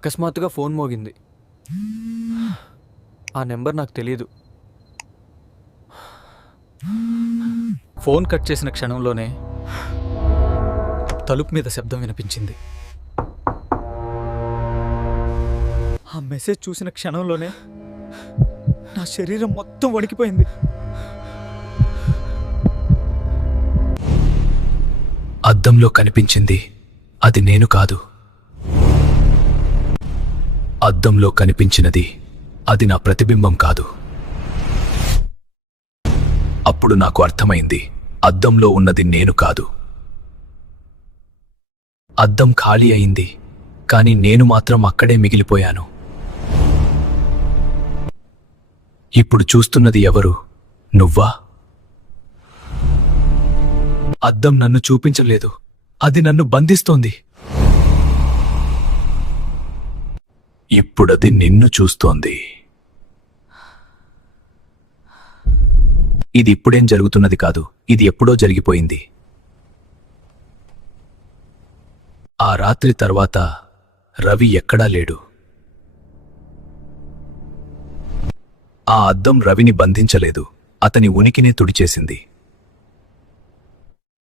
అకస్మాత్తుగా ఫోన్ మోగింది. ఆ నెంబర్ నాకు తెలియదు. ఫోన్ కట్ చేసిన క్షణంలోనే తలుపు మీద శబ్దం వినిపించింది. ఆ మెసేజ్ చూసిన క్షణంలోనే నా శరీరం మొత్తం వణికిపోయింది. అద్దంలో కనిపించింది అది నేను కాదు. అద్దంలో కనిపించినది అది నా ప్రతిబింబం కాదు. అప్పుడు నాకు అర్థమైంది, అద్దంలో ఉన్నది నేను కాదు. అద్దం ఖాళీ అయింది, కానీ నేను మాత్రం అక్కడే మిగిలిపోయాను. ఇప్పుడు చూస్తున్నది ఎవరు? నువ్వా? అద్దం నన్ను చూపించలేదు, అది నన్ను బంధిస్తోంది. ఇప్పుడది నిన్ను చూస్తోంది. ఇది ఇప్పుడేం జరుగుతున్నది కాదు, ఇది ఎప్పుడో జరిగిపోయింది. ఆ రాత్రి తర్వాత రవి ఎక్కడా లేడు. ఆ అద్దం రవిని బంధించలేదు, అతని ఉనికినే తుడిచేసింది.